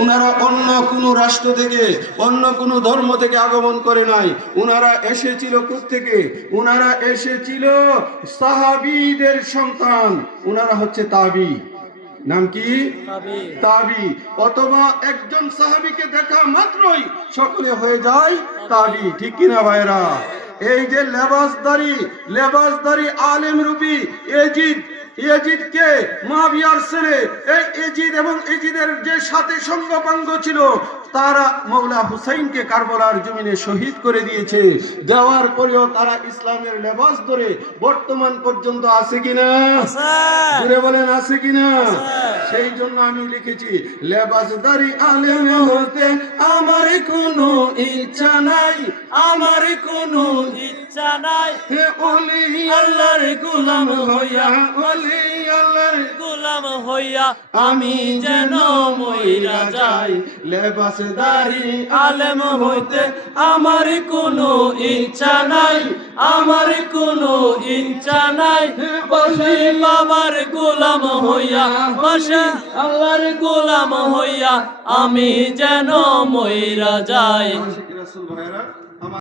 উনারা অন্য কোনো রাষ্ট্র থেকে, অন্য কোনো ধর্ম থেকে আগমন করে নাই। উনারা এসেছিল কোত্থেকে? উনারা এসেছিল সাহাবীদের সন্তান। উনারা হচ্ছে তাবি। নাম কি? তাবি। অথবা একজন সাহাবীকে দেখা মাত্রই সকলে হয়ে যায় তাবি। ঠিক কিনা ভাইরা? এই যে লেবাসদারি আলেম রূপী ইয়াজিদ কে মুআবিয়ার ছেলে। এই ইয়াজিদ এবং ইয়াজিদের যে সাথে সঙ্গপাঙ্গ ছিল, তারা মৌলা হুসাইনকে কারবালার জমিনে শহীদ করে দিয়েছে। দেওয়ার পরেও তারা ইসলামের লেবাস ধরে বর্তমান পর্যন্ত আছে কিনা? জুড়ে বলেন আছে কিনা? সেই জন্য আমি লিখেছি, লেবাসদারি আলেম হতে আমার কোনো ইচ্ছা নাই, আমার কোনো ইচ্ছা নাই। হে ওলি আল্লাহর গোলাম হইয়া, ওলি আল্লাহর গোলাম হইয়া আমি যেন মইরা যাই। লেবাসদারি আলেম হইতে আমার কোনো ইচ্ছা নাই, আমার কোনো ইচ্ছা নাই। বসে বাবার গোলাম হইয়া, বসে আল্লাহর গোলাম হইয়া আমি যেন মইরা যাই।